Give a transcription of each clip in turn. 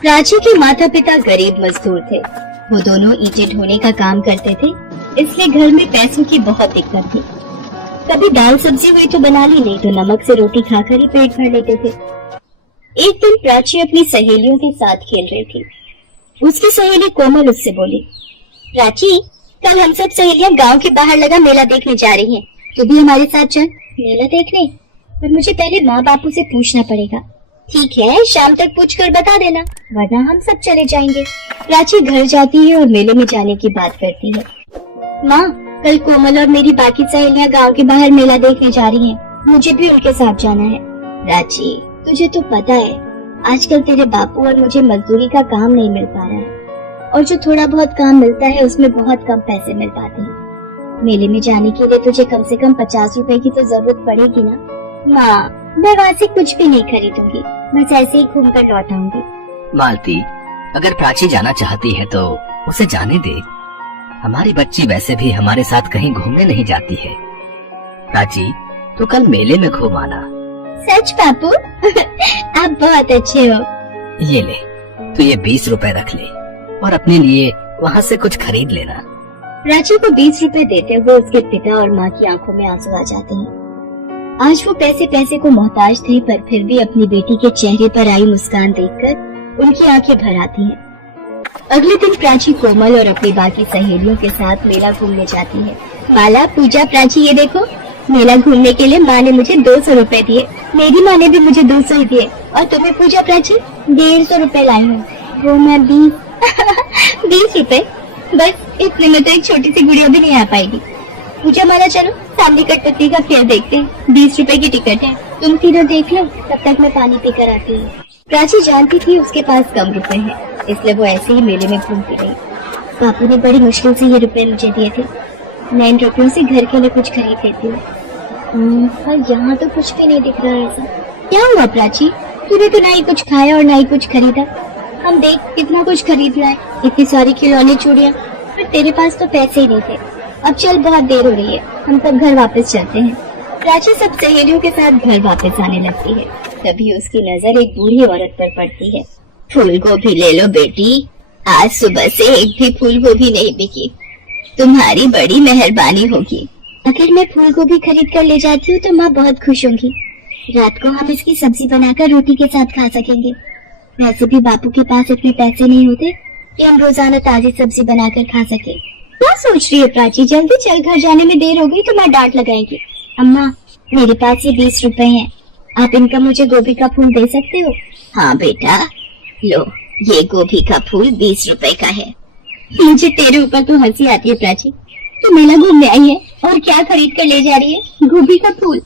प्राची के माता पिता गरीब मजदूर थे। वो दोनों ईंटें ढोने का काम करते थे, इसलिए घर में पैसों की बहुत दिक्कत थी। कभी दाल सब्जी हुई तो बना ली, नहीं तो नमक से रोटी खाकर ही पेट भर लेते थे। एक दिन प्राची अपनी सहेलियों के साथ खेल रही थी। उसकी सहेली कोमल उससे बोली, प्राची, कल हम सब सहेलियां गांव के बाहर लगा मेला देखने जा रही हैं। तू भी हमारे साथ चल। मेला देखने? पर मुझे पहले माँ बापू से पूछना पड़ेगा। ठीक है, शाम तक पूछकर बता देना, वरना हम सब चले जाएंगे। प्राची घर जाती है और मेले में जाने की बात करती है। माँ, कल कोमल और मेरी बाकी सहेलियां गांव के बाहर मेला देखने जा रही हैं। मुझे भी उनके साथ जाना है। प्राची, तुझे तो पता है आजकल तेरे बापू और मुझे मजदूरी का काम नहीं मिल पा रहा है, और जो थोड़ा बहुत काम मिलता है उसमें बहुत कम पैसे मिल पाते हैं। मेले में जाने के लिए तुझे कम से कम 50 रुपए की तो जरूरत पड़ेगी ना। माँ, मैं वहाँ से कुछ भी नहीं खरीदूंगी, बस ऐसे ही घूम कर लौट आऊंगी। मालती, अगर प्राची जाना चाहती है तो उसे जाने दे। हमारी बच्ची वैसे भी हमारे साथ कहीं घूमने नहीं जाती है। प्राची, तो कल मेले में घूम आना। सच बापू? आप बहुत अच्छे हो। ये ले, तो ये 20 रुपए रख ले और अपने लिए वहाँ से कुछ खरीद लेना। प्राची को 20 रुपए देते हुए उसके पिता और माँ की आंखों में आंसू आ जाते हैं। आज वो पैसे को मोहताज थे, पर फिर भी अपनी बेटी के चेहरे पर आई मुस्कान देखकर उनकी आंखें भर आती हैं। अगले दिन प्राची कोमल और अपनी बाकी सहेलियों के साथ मेला घूमने जाती है। माला, पूजा, प्राची, ये देखो, मेला घूमने के लिए माँ ने मुझे 200 रुपए दिए। मेरी माँ ने भी मुझे 200 ही दिए। और तुम्हें पूजा प्राची? 150 रुपए लाई हूँ। वो मैं 20 रुपए? बस इतने में तो एक छोटी सी गुड़िया भी नहीं आ पाएगी। पूजा, माला, चलो सामने कटपुतली का फेयर देखते हैं। 20 रुपए की टिकट है, तुम तीनों देख लो, तब तक मैं पानी पीकर आती हूँ। प्राची जानती थी उसके पास कम रुपए हैं, इसलिए वो ऐसे ही मेले में घूमती रही। पापू ने बड़ी मुश्किल से ये रुपए मुझे दिए थे। मैं इन रुपयों से घर के लिए कुछ खरीद लेती हूँ। पर यहाँ तो कुछ भी नहीं दिख रहा है ऐसा। क्या हुआ प्राची? तूने तो ना ही कुछ खाया और ना ही कुछ खरीदा। हम देख कितना कुछ खरीद लाए, इतनी सारी खिलौने, चूड़ियाँ, पर तेरे पास तो पैसे ही नहीं थे। अब चल, बहुत देर हो रही है, हम सब घर वापस चलते हैं। प्राची सब सहेलियों के साथ घर वापस आने लगती है। तभी उसकी नजर एक बूढ़ी औरत पर पड़ती है। फूल गोभी ले लो बेटी, आज सुबह से एक भी फूल गोभी नहीं बिकी, तुम्हारी बड़ी मेहरबानी होगी। अगर मैं फूल गोभी खरीद कर ले जाती हूँ तो माँ बहुत खुश होंगी। रात को हम इसकी सब्जी बनाकर रोटी के साथ खा सकेंगे। वैसे भी बापू के पास इतने पैसे नहीं होते कि हम रोजाना ताजी सब्जी बनाकर खा सके। क्या सोच रही है प्राची? जल्दी चल, घर जाने में देर हो गई तो माँ डांट लगाएगी। अम्मा, मेरे पास ये 20 रुपए हैं, आप इनका मुझे गोभी का फूल दे सकते हो? हाँ बेटा, लो, ये गोभी का फूल 20 रुपए का है। मुझे तेरे ऊपर तो हंसी आती है प्राची। तू मेला घूमने आई है और क्या खरीद कर ले जा रही है? गोभी का फूल।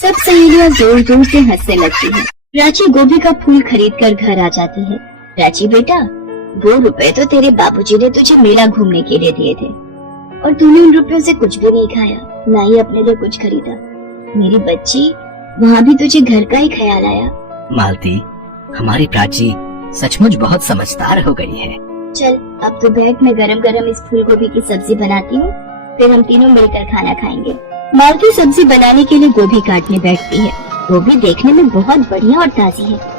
सब सहेलियां जोर जोर से हंसने लगती है। प्राची गोभी का फूल खरीद कर घर आ जाती है। प्राची बेटा, वो रुपए तो तेरे बाबूजी ने तुझे मेला घूमने के लिए दिए थे, और तूने उन रुपयों से कुछ भी नहीं खाया, ना ही अपने लिए कुछ खरीदा। मेरी बच्ची, वहाँ भी तुझे घर का ही ख्याल आया। मालती, हमारी प्राची सचमुच बहुत समझदार हो गई है। चल, अब तो बैठ, मैं गरम गरम इस फूल गोभी की सब्जी बनाती हूँ, फिर हम तीनों मिलकर खाना खाएंगे। मालती सब्जी बनाने के लिए गोभी काटने बैठती है। गोभी देखने में बहुत बढ़िया और ताजी है।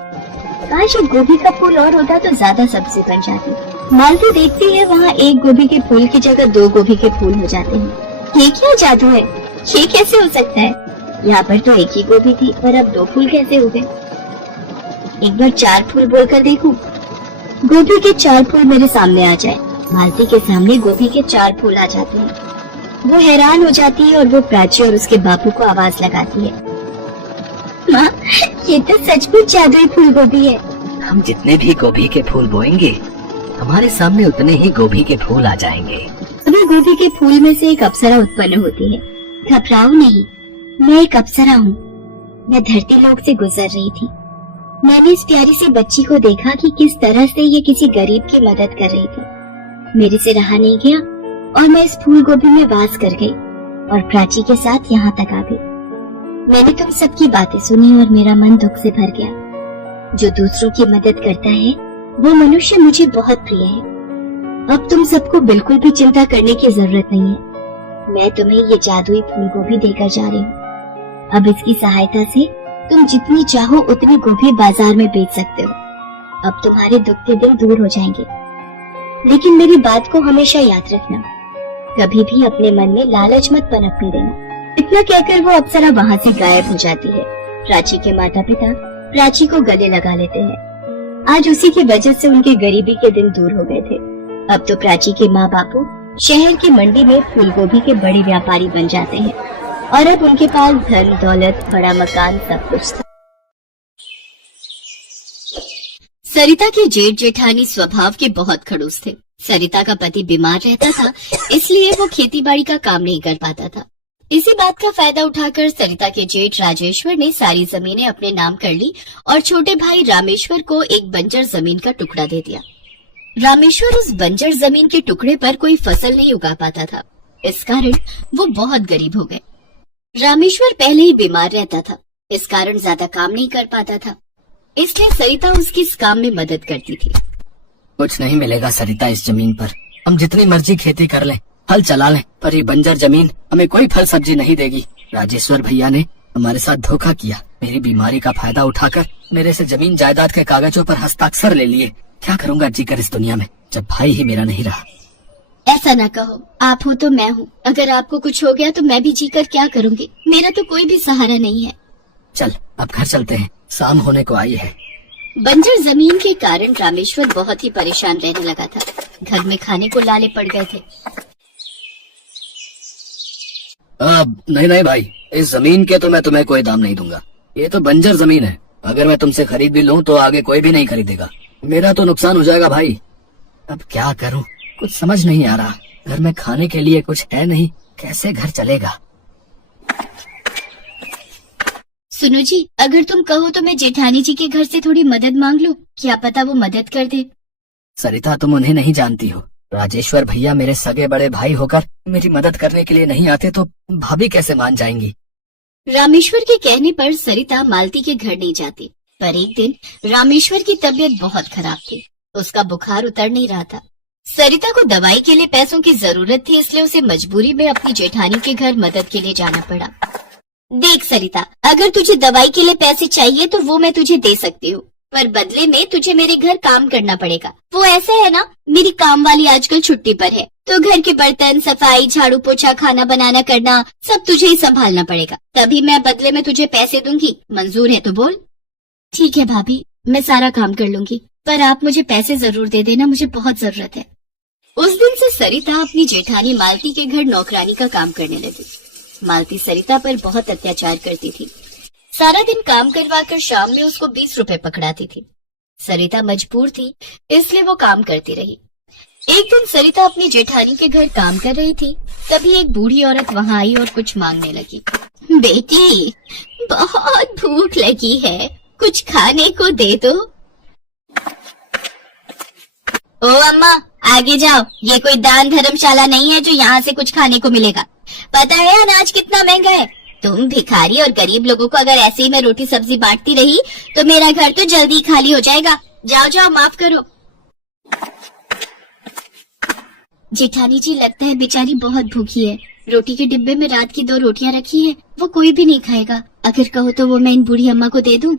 काश एक गोभी का फूल और होता तो ज्यादा सब्जी बन जाती। मालती देखती है वहाँ एक गोभी के फूल की जगह 2 गोभी के फूल हो जाते हैं। ये क्या जादू है? ये कैसे हो सकता है? यहाँ पर तो एक ही गोभी थी, पर अब 2 फूल कैसे हो गए? एक बार 4 फूल बोलकर देखूं। गोभी के 4 फूल मेरे सामने आ जाए। मालती के सामने गोभी के 4 फूल आ जाते हैं। वो हैरान हो जाती है और वो प्राची और उसके बापू को आवाज लगाती है। माँ, ये तो सचमुच जादुई फूल गोभी है। हम जितने भी गोभी के फूल बोएंगे, हमारे सामने उतने ही गोभी के फूल आ जाएंगे। अभी गोभी के फूल में से एक अप्सरा उत्पन्न होती है। घबराओ नहीं, मैं एक अप्सरा हूँ। मैं धरती लोक से गुजर रही थी। मैंने इस प्यारी सी बच्ची को देखा कि किस तरह से ये किसी गरीब की मदद कर रही थी। मेरे से रहा नहीं गया और मैं इस फूल गोभी में वास कर गई और प्राची के साथ यहाँ तक आ गई। मैंने तुम सबकी बातें सुनी और मेरा मन दुख से भर गया। जो दूसरों की मदद करता है वो मनुष्य मुझे बहुत प्रिय है। अब तुम सबको बिल्कुल भी चिंता करने की जरूरत नहीं है। मैं तुम्हें ये जादुई फूल गोभी देकर जा रही हूँ। अब इसकी सहायता से तुम जितनी चाहो उतनी गोभी बाजार में बेच सकते हो। अब तुम्हारे दुख के दिन दूर हो जाएंगे। लेकिन मेरी बात को हमेशा याद रखना, कभी भी अपने मन में लालच मत पनपने देना। इतना कहकर वो अप्सरा वहाँ से गायब हो जाती है। प्राची के माता पिता प्राची को गले लगा लेते हैं। आज उसी की वजह से उनके गरीबी के दिन दूर हो गए थे। अब तो प्राची के माँ बापू शहर की मंडी में फूलगोभी के बड़े व्यापारी बन जाते हैं और अब उनके पास धन दौलत बड़ा मकान सब कुछ था। सरिता के जेठ जेठानी स्वभाव के बहुत खड़ूस थे। सरिता का पति बीमार रहता था, इसलिए वो खेती बाड़ी का काम नहीं कर पाता था। इसी बात का फायदा उठाकर सरिता के जेठ राजेश्वर ने सारी जमीनें अपने नाम कर ली और छोटे भाई रामेश्वर को एक बंजर जमीन का टुकड़ा दे दिया। रामेश्वर उस बंजर जमीन के टुकड़े पर कोई फसल नहीं उगा पाता था, इस कारण वो बहुत गरीब हो गए। रामेश्वर पहले ही बीमार रहता था, इस कारण ज्यादा काम नहीं कर पाता था, इसलिए सरिता उसकी इस काम में मदद करती थी। कुछ नहीं मिलेगा सरिता इस जमीन पर। हम जितनी मर्जी खेती कर लें, हल चला लें, पर ये बंजर जमीन हमें कोई फल सब्जी नहीं देगी। राजेश्वर भैया ने हमारे साथ धोखा किया। मेरी बीमारी का फायदा उठाकर मेरे से जमीन जायदाद के कागजों पर हस्ताक्षर ले लिए। क्या करूंगा जीकर इस दुनिया में जब भाई ही मेरा नहीं रहा। ऐसा न कहो, आप हो तो मैं हूँ। अगर आपको कुछ हो गया तो मैं भी जीकर क्या करूँगी? मेरा तो कोई भी सहारा नहीं है। चल अब घर चलते हैं, शाम होने को आई है। बंजर जमीन के कारण रामेश्वर बहुत ही परेशान रहने लगा था। घर में खाने को लाले पड़ गए थे। नहीं भाई, इस जमीन के तो मैं तुम्हें कोई दाम नहीं दूंगा। ये तो बंजर जमीन है, अगर मैं तुमसे खरीद भी लूं तो आगे कोई भी नहीं खरीदेगा। मेरा तो नुकसान हो जाएगा भाई। अब क्या करूं, कुछ समझ नहीं आ रहा। घर में खाने के लिए कुछ है नहीं, कैसे घर चलेगा। सुनो जी, अगर तुम कहो तो मैं जेठानी जी के घर से थोड़ी मदद मांग लूं, क्या पता वो मदद कर दे। सरिता, तुम उन्हें नहीं जानती हो। राजेश्वर भैया मेरे सगे बड़े भाई होकर मेरी मदद करने के लिए नहीं आते तो भाभी कैसे मान जाएंगी। रामेश्वर के कहने पर सरिता मालती के घर नहीं जाती, पर एक दिन रामेश्वर की तबीयत बहुत खराब थी। उसका बुखार उतर नहीं रहा था। सरिता को दवाई के लिए पैसों की जरूरत थी, इसलिए उसे मजबूरी में अपनी जेठानी के घर मदद के लिए जाना पड़ा। देख सरिता, अगर तुझे दवाई के लिए पैसे चाहिए तो वो मैं तुझे दे सकती हूँ, पर बदले में तुझे मेरे घर काम करना पड़ेगा। वो ऐसा है ना, मेरी काम वाली आजकल छुट्टी पर है, तो घर के बर्तन सफाई झाड़ू पोछा खाना बनाना करना सब तुझे ही संभालना पड़ेगा। तभी मैं बदले में तुझे पैसे दूंगी। मंजूर है तो बोल। ठीक है भाभी, मैं सारा काम कर लूंगी, पर आप मुझे पैसे जरूर दे देना, मुझे बहुत जरूरत है। उस दिन से सरिता अपनी जेठानी मालती के घर नौकरानी का काम करने लगी। मालती सरिता पर बहुत अत्याचार करती थी। सारा दिन काम करवाकर शाम में उसको 20 रुपए पकड़ाती थी। सरिता मजबूर थी, इसलिए वो काम करती रही। एक दिन सरिता अपनी जेठानी के घर काम कर रही थी, तभी एक बूढ़ी औरत वहाँ आई और कुछ मांगने लगी। बेटी, बहुत भूख लगी है, कुछ खाने को दे दो। ओ अम्मा, आगे जाओ, ये कोई दान धर्मशाला नहीं है जो यहाँ से कुछ खाने को मिलेगा। पता है अनाज कितना महंगा है। तुम भिखारी और गरीब लोगों को अगर ऐसे ही मैं रोटी सब्जी बांटती रही तो मेरा घर तो जल्दी खाली हो जाएगा। जाओ जाओ, माफ करो। जेठानी जी, लगता है बेचारी बहुत भूखी है। रोटी के डिब्बे में रात की 2 रोटियां रखी है, वो कोई भी नहीं खाएगा। अगर कहो तो वो मैं इन बूढ़ी अम्मा को दे दूं।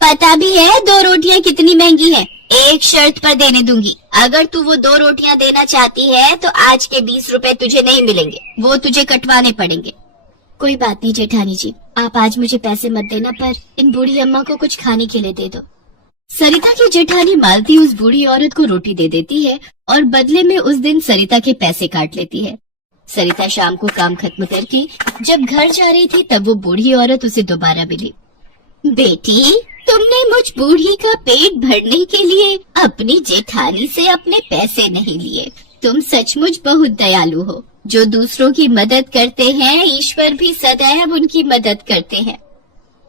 पता भी है 2 रोटियां कितनी महंगी है। एक शर्त पर देने दूंगी, अगर तू वो 2 रोटियां देना चाहती है तो आज के 20 रुपए तुझे नहीं मिलेंगे, वो तुझे कटवाने पड़ेंगे। कोई बात नहीं जेठानी जी, आप आज मुझे पैसे मत देना, पर इन बूढ़ी अम्मा को कुछ खाने के लिए दे दो। सरिता की जेठानी मालती उस बूढ़ी औरत को रोटी दे देती है और बदले में उस दिन सरिता के पैसे काट लेती है। सरिता शाम को काम खत्म करके जब घर जा रही थी तब वो बूढ़ी औरत उसे दोबारा मिली। बेटी, तुमने मुझ बूढ़ी का पेट भरने के लिए अपनी जेठानी से अपने पैसे नहीं लिए। तुम सचमुच बहुत दयालु हो। जो दूसरों की मदद करते हैं, ईश्वर भी सदैव उनकी मदद करते हैं।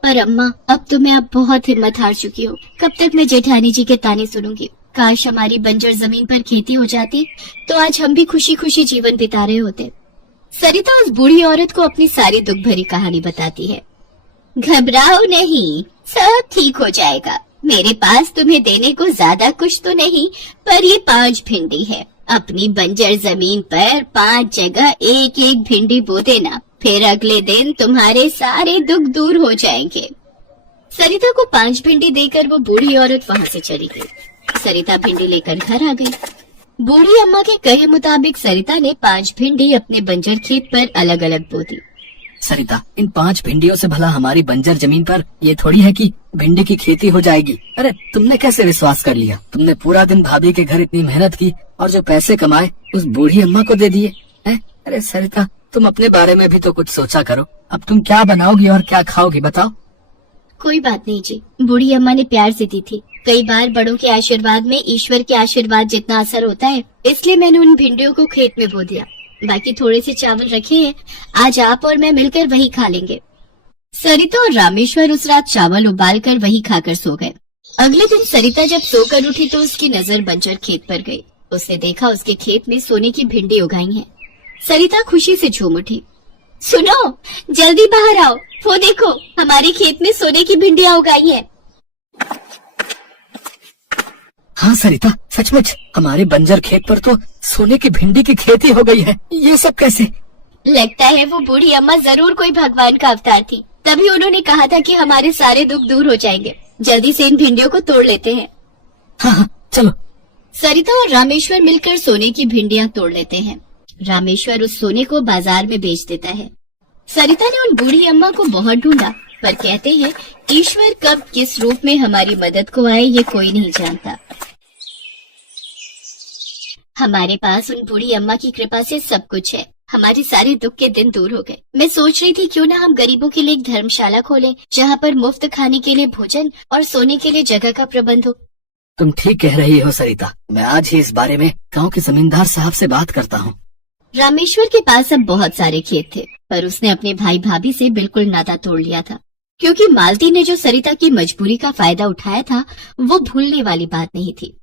पर अम्मा, अब तो मैं बहुत हिम्मत हार चुकी हूँ। कब तक मैं जेठानी जी के ताने सुनूंगी? काश हमारी बंजर जमीन पर खेती हो जाती तो आज हम भी खुशी खुशी जीवन बिता रहे होते। सरिता उस बूढ़ी औरत को अपनी सारी दुख भरी कहानी बताती है। घबराओ नहीं, सब ठीक हो जाएगा। मेरे पास तुम्हें देने को ज्यादा कुछ तो नहीं, पर ये 5 भिंडी है। अपनी बंजर जमीन पर 5 जगह एक एक भिंडी बो देना, फिर अगले दिन तुम्हारे सारे दुख दूर हो जाएंगे। सरिता को 5 भिंडी देकर वो बूढ़ी औरत वहाँ से चली गई। सरिता भिंडी लेकर घर आ गई। बूढ़ी अम्मा के कहे मुताबिक सरिता ने 5 भिंडी अपने बंजर खेत पर अलग अलग बो दी। सरिता, इन 5 भिंडियों से भला हमारी बंजर जमीन पर ये थोड़ी है कि भिंडी की खेती हो जाएगी। अरे तुमने कैसे विश्वास कर लिया? तुमने पूरा दिन भाभी के घर इतनी मेहनत की और जो पैसे कमाए उस बूढ़ी अम्मा को दे दिए हैं? अरे सरिता, तुम अपने बारे में भी तो कुछ सोचा करो। अब तुम क्या बनाओगी और क्या खाओगी बताओ? कोई बात नहीं जी, बूढ़ी अम्मा ने प्यार से दी थी। कई बार बड़ों के आशीर्वाद में ईश्वर के आशीर्वाद जितना असर होता है, इसलिए मैंने उन भिंडियों को खेत में बो दिया। बाकी थोड़े से चावल रखे हैं, आज आप और मैं मिलकर वही खा लेंगे। सरिता और रामेश्वर उस रात चावल उबालकर वही खाकर सो गए। अगले दिन सरिता जब सोकर उठी तो उसकी नजर बंजर खेत पर गई। उसने देखा उसके खेत में सोने की भिंडी उगाई है। सरिता खुशी से झूम उठी। सुनो, जल्दी बाहर आओ, वो देखो हमारे खेत में सोने की भिंडियां उगाई हैं। हाँ सरिता, सचमुच हमारे बंजर खेत पर तो सोने की भिंडी की खेती हो गई है। ये सब कैसे? लगता है वो बूढ़ी अम्मा जरूर कोई भगवान का अवतार थी, तभी उन्होंने कहा था कि हमारे सारे दुख दूर हो जाएंगे। जल्दी से इन भिंडियों को तोड़ लेते हैं। हाँ, चलो। सरिता और रामेश्वर मिलकर सोने की भिंडियां तोड़ लेते हैं। रामेश्वर उस सोने को बाजार में बेच देता है। सरिता ने उन बूढ़ी अम्मा को बहुत ढूंढा, पर कहते हैं ईश्वर कब किस रूप में हमारी मदद को आए ये कोई नहीं जानता। हमारे पास उन बूढ़ी अम्मा की कृपा से सब कुछ है। हमारे सारे दुख के दिन दूर हो गए। मैं सोच रही थी क्यों ना हम गरीबों के लिए एक धर्मशाला खोलें, जहाँ पर मुफ्त खाने के लिए भोजन और सोने के लिए जगह का प्रबंध हो। तुम ठीक कह रही हो सरिता, मैं आज ही इस बारे में गांव के जमींदार साहब से बात करता हूँ। रामेश्वर के पास अब बहुत सारे खेत थे, पर उसने अपने भाई भाभी से बिल्कुल नाता तोड़ लिया था, क्योंकि मालती ने जो सरिता की मजबूरी का फायदा उठाया था वो भूलने वाली बात नहीं थी।